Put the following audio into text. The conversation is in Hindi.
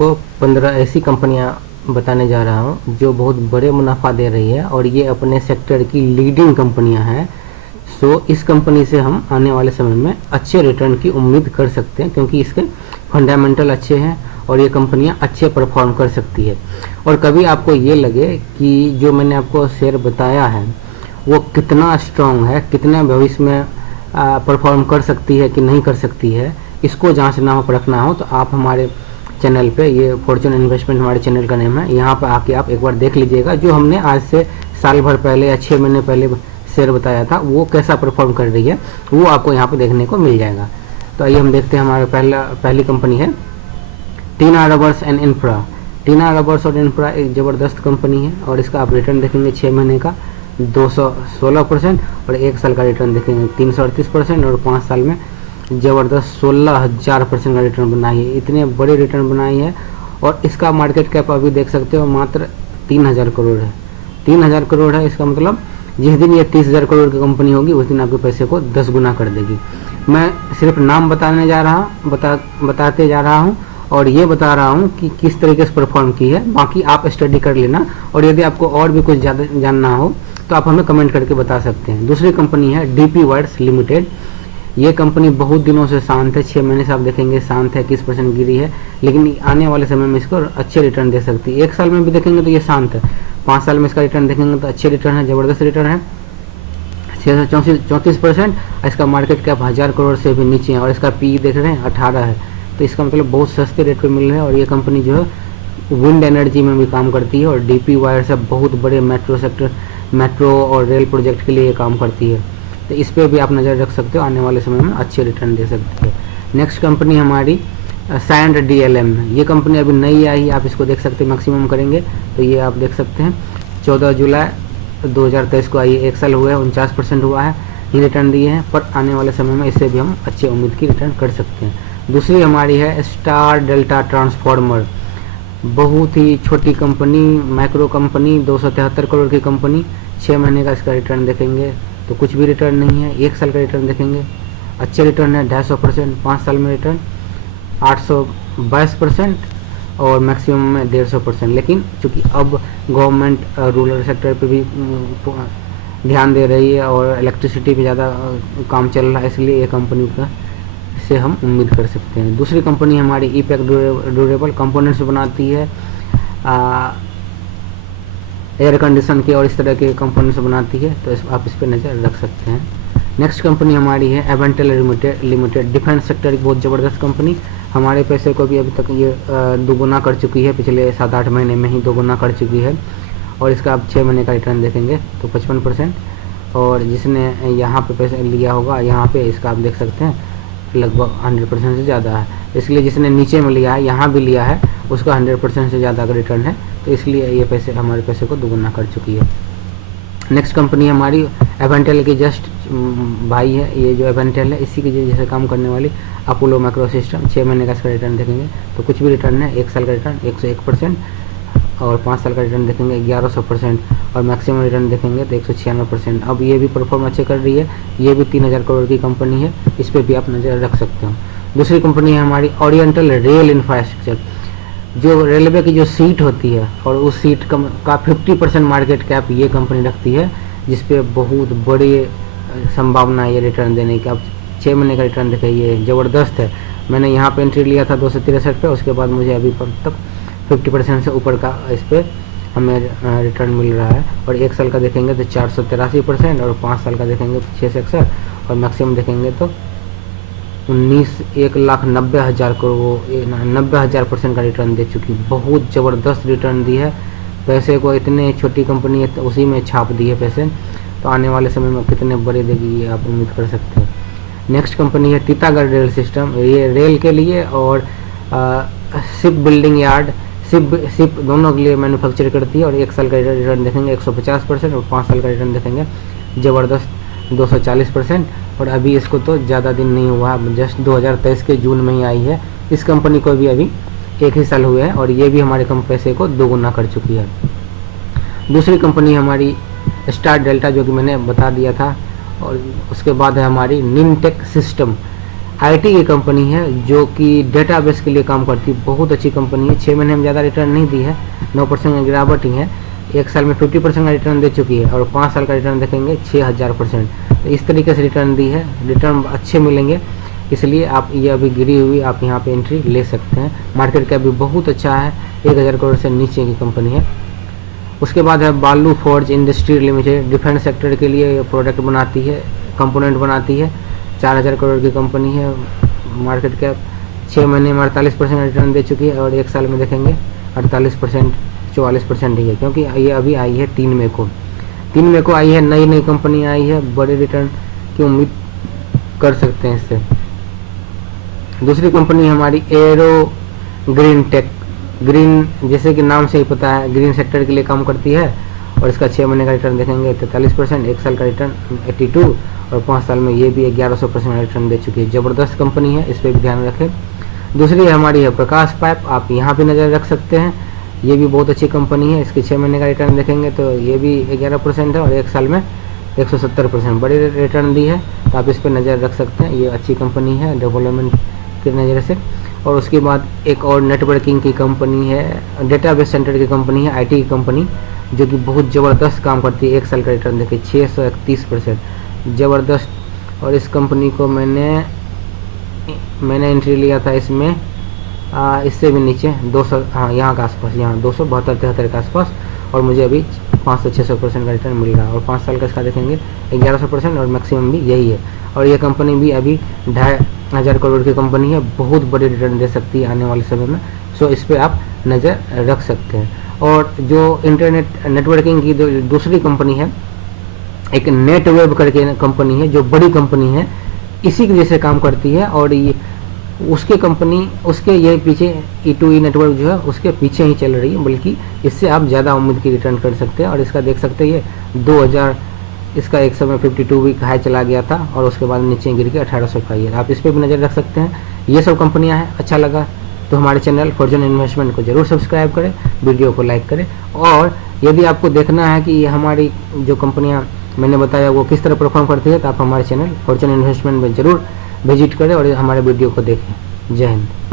आपको 15 ऐसी कंपनियां बताने जा रहा हूं जो बहुत बड़े मुनाफा दे रही है और ये अपने सेक्टर की लीडिंग कंपनियां हैं। सो इस कंपनी से हम आने वाले समय में अच्छे रिटर्न की उम्मीद कर सकते हैं, क्योंकि इसके फंडामेंटल अच्छे हैं और ये कंपनियां अच्छे परफॉर्म कर सकती है। और कभी आपको ये लगे कि जो मैंने आपको शेयर बताया है वो कितना स्ट्रांग है, कितने भविष्य में परफॉर्म कर सकती है कि नहीं कर सकती है, इसको जांचना हो, परखना हो, तो आप हमारे चैनल पे, ये फॉर्चून इन्वेस्टमेंट हमारे चैनल का नेम है, यहाँ पर आके आप एक बार देख लीजिएगा। जो हमने आज से साल भर पहले या 6 महीने पहले शेयर बताया था वो कैसा परफॉर्म कर रही है, वो आपको यहाँ पे देखने को मिल जाएगा। तो आइए हम देखते हैं। हमारा पहली कंपनी है Tina rubbers and infra. Tina rubbers और इंफ्रा एक ज़बरदस्त कंपनी है और इसका आप रिटर्न देखेंगे 6 महीने का 216% और 1 साल का रिटर्न देखेंगे 338% और 5 साल में ज़बरदस्त 16,000% का रिटर्न बनाई है। इतने बड़े रिटर्न बनाई है और इसका मार्केट कैप अभी देख सकते हो मात्र 3,000 करोड़ है। 3,000 करोड़ है, इसका मतलब जिस दिन ये 30,000 करोड़ की कंपनी होगी उस दिन आपके पैसे को 10 गुना कर देगी। मैं सिर्फ नाम बताते जा रहा हूँ और ये बता रहा हूँ कि किस तरीके से परफॉर्म की है, बाकी आप स्टडी कर लेना। और यदि आपको और भी कुछ ज़्यादा जानना हो तो आप हमें कमेंट करके बता सकते हैं। दूसरी कंपनी है डीपी वर्ल्ड्स लिमिटेड। ये कंपनी बहुत दिनों से शांत है, 6 महीने से आप देखेंगे शांत है, 21% गिरी है, लेकिन आने वाले समय में इसको अच्छे रिटर्न दे सकती है। 1 साल में भी देखेंगे तो ये शांत है, 5 साल में इसका रिटर्न देखेंगे तो अच्छे रिटर्न है, ज़बरदस्त रिटर्न है 634%। इसका मार्केट कैप 1000 करोड़ से भी नीचे है और इसका पी देख रहे हैं 18 है, तो इसका मतलब बहुत सस्ते रेट पे मिल रहा है। और ये कंपनी जो है विंड एनर्जी में भी काम करती है और डीपी वायर से बहुत बड़े मेट्रो और रेल प्रोजेक्ट के लिए ये काम करती है, तो इस पर भी आप नज़र रख सकते हो, आने वाले समय में अच्छे रिटर्न दे सकती है। नेक्स्ट कंपनी हमारी सैंड डीएलएम है। ये कंपनी अभी नई आई, आप इसको देख सकते हैं, मैक्सिमम करेंगे तो ये आप देख सकते हैं 14 जुलाई 2023 को आई, 1 साल हुआ है, 49% हुआ है, ये रिटर्न दिए हैं, पर आने वाले समय में इससे भी हम अच्छे उम्मीद की रिटर्न कर सकते हैं। दूसरी हमारी है स्टार डेल्टा ट्रांसफॉर्मर। बहुत ही छोटी कंपनी, माइक्रो कंपनी, 273 करोड़ की कंपनी। 6 महीने का इसका रिटर्न देखेंगे तो कुछ भी रिटर्न नहीं है, 1 साल का रिटर्न देखेंगे अच्छे रिटर्न है 250%, 5 साल में रिटर्न 822% और मैक्सिमम में 150%। लेकिन चूँकि अब गवर्नमेंट रूरल सेक्टर पे भी ध्यान दे रही है और इलेक्ट्रिसिटी पे ज़्यादा काम चल रहा है, इसलिए ये कंपनी का से हम उम्मीद कर सकते हैं। दूसरी कंपनी हमारी ईपैक ड्यूरेबल कंपोनेंट्स बनाती है, एयर कंडीशन के और इस तरह के कंपोनेंट्स बनाती है, तो आप इस पर नज़र रख सकते हैं। नेक्स्ट कंपनी हमारी है एवेंटेल लिमिटेड। डिफेंस सेक्टर की बहुत ज़बरदस्त कंपनी, हमारे पैसे को भी अभी तक ये दोगुना कर चुकी है, पिछले 7-8 महीने में ही दोगुना कर चुकी है। और इसका आप 6 महीने का रिटर्न देखेंगे तो 55%, और जिसने यहाँ पे पैसे लिया होगा यहाँ पे इसका आप देख सकते हैं लगभग 100% से ज़्यादा है। इसलिए जिसने नीचे में लिया है, यहाँ भी लिया है, उसका 100% से ज़्यादा का रिटर्न है, तो इसलिए ये पैसे हमारे पैसे को दोगुना कर चुकी है। नेक्स्ट कंपनी हमारी एवेंटेल की जस्ट भाई है, ये जो एवेंटेल है इसी की जैसे काम करने वाली अपोलो माइक्रो सिस्टम। 6 महीने का इसका रिटर्न देखेंगे तो कुछ भी रिटर्न है, 1 साल का रिटर्न 101% और 5 साल का रिटर्न देखेंगे 1100% और मैक्सिमम रिटर्न देखेंगे तो 196%। अब ये भी परफॉर्म अच्छे कर रही है, ये भी 3000 करोड़ की कंपनी है, इस पर भी आप नज़र रख सकते हो। दूसरी कंपनी है हमारी ओरिएंटल रेल इंफ्रास्ट्रक्चर। जो रेलवे की जो सीट होती है और उस सीट का 50% मार्केट कैप ये कंपनी रखती है, जिस पे बहुत बड़ी संभावना है ये रिटर्न देने की। अब 6 महीने का रिटर्न देखें, ये ज़बरदस्त है। मैंने यहाँ पे एंट्री लिया था 263 पे, उसके बाद मुझे अभी तक 50% से ऊपर का इस पर हमें रिटर्न मिल रहा है। और 1 साल का देखेंगे तो 483% और 5 साल का देखेंगे तो 661 और मैक्सिमम देखेंगे तो 1,90,000 करोड़ 90,000% का रिटर्न दे चुकी। बहुत ज़बरदस्त रिटर्न दी है, पैसे को इतने छोटी कंपनी है तो उसी में छाप दी है पैसे, तो आने वाले समय में कितने बड़े देगी ये आप उम्मीद कर सकते हैं। नेक्स्ट कंपनी है टीटागढ़ रेल सिस्टम। ये रेल के लिए और शिप बिल्डिंग यार्ड, शिप दोनों के लिए मैन्युफैक्चर करती है। और 1 साल का रिटर्न देखेंगे 150% और 5 साल का रिटर्न देखेंगे ज़बरदस्त 240%। और अभी इसको तो ज़्यादा दिन नहीं हुआ, जस्ट 2023 के जून में ही आई है। इस कंपनी को भी अभी 1 ही साल हुए हैं और ये भी हमारे कम पैसे को दोगुना कर चुकी है। दूसरी कंपनी हमारी स्टार डेल्टा, जो कि मैंने बता दिया था, और उसके बाद है हमारी निनटेक सिस्टम। आईटी की कंपनी है जो कि डेटाबेस के लिए काम करती है, बहुत अच्छी कंपनी है। 6 महीने में ज़्यादा रिटर्न नहीं दी है, 9% की गिरावट ही है। 1 साल में 50% का रिटर्न दे चुकी है और 5 साल का रिटर्न देखेंगे 6000%। तो इस तरीके से रिटर्न दी है, रिटर्न अच्छे मिलेंगे, इसलिए आप ये अभी गिरी हुई आप यहाँ पे एंट्री ले सकते हैं। मार्केट कैप भी बहुत अच्छा है, 1000 करोड़ से नीचे की कंपनी है। उसके बाद है बालू forge industry limited, defence sector के लिए प्रोडक्ट बनाती है, कंपोनेंट बनाती है, 4000 करोड़ की कंपनी है। मार्केट कैप 6 महीने में 48% रिटर्न दे चुकी है और 1 साल में देखेंगे 48% 44% ही है, क्योंकि ये अभी आई है 3 मई को। 3 मई को आई है, नई नई कंपनी आई है, बड़े रिटर्न की उम्मीद कर सकते हैं इससे। दूसरी कंपनी हमारी एरो ग्रीन टेक, ग्रीन जैसे कि नाम से ही पता है ग्रीन सेक्टर के लिए काम करती है और इसका 6 महीने का रिटर्न देखेंगे 43%, 1 साल का रिटर्न 82 और 5 साल में ये भी 1100% रिटर्न दे चुकी है। ज़बरदस्त कंपनी है, इस पर भी ध्यान रखें। दूसरी हमारी है प्रकाश पाइप, आप यहाँ पे नज़र रख सकते हैं, ये भी बहुत अच्छी कंपनी है। इसके 6 महीने का रिटर्न देखेंगे तो ये भी 11% है और 1 साल में 170% बड़ी रिटर्न दी है, तो आप इस पर नज़र रख सकते हैं। ये अच्छी कंपनी है डेवलपमेंट की नज़र से। और उसके बाद एक और नेटवर्किंग की कंपनी है, डेटाबेस सेंटर की कंपनी है, आईटी की कंपनी, जो कि बहुत ज़बरदस्त काम करती है। 1 साल का रिटर्न देखिए 631%, ज़बरदस्त। और इस कंपनी को मैंने एंट्री लिया था इसमें इससे भी नीचे 200, हाँ यहाँ के आसपास, यहाँ 272-73 के आसपास, और मुझे अभी 500-600% का रिटर्न मिल रहा है। और 5 साल का इसका देखेंगे 1100% और मैक्सिमम भी यही है। और ये कंपनी भी अभी 2500 करोड़ की कंपनी है, बहुत बड़ी रिटर्न दे सकती है आने वाले समय में। सो इस पर आप नज़र रख सकते हैं। और जो इंटरनेट नेटवर्किंग की दूसरी कंपनी है, एक नेटवेब करके कंपनी है, जो बड़ी कंपनी है, इसी की जैसे काम करती है। और ये उसके कंपनी उसके ये पीछे E2E नेटवर्क जो है उसके पीछे ही चल रही है, बल्कि इससे आप ज़्यादा उम्मीद की रिटर्न कर सकते हैं। और इसका देख सकते हैं ये 2000, इसका एक समय 52 वीक हाई चला गया था और उसके बाद नीचे गिर के 1800 का है। आप इस पर भी नज़र रख सकते हैं। ये सब कंपनियां हैं। अच्छा लगा तो हमारे चैनल फॉर्च्यून इन्वेस्टमेंट को जरूर सब्सक्राइब करें, वीडियो को लाइक करें। और यदि आपको देखना है कि हमारी जो कंपनियां मैंने बताया वो किस तरह परफॉर्म करती है, तो आप हमारे चैनल फॉर्च्यून इन्वेस्टमेंट में जरूर विजिट करें और हमारे वीडियो को देखें। जय हिंद।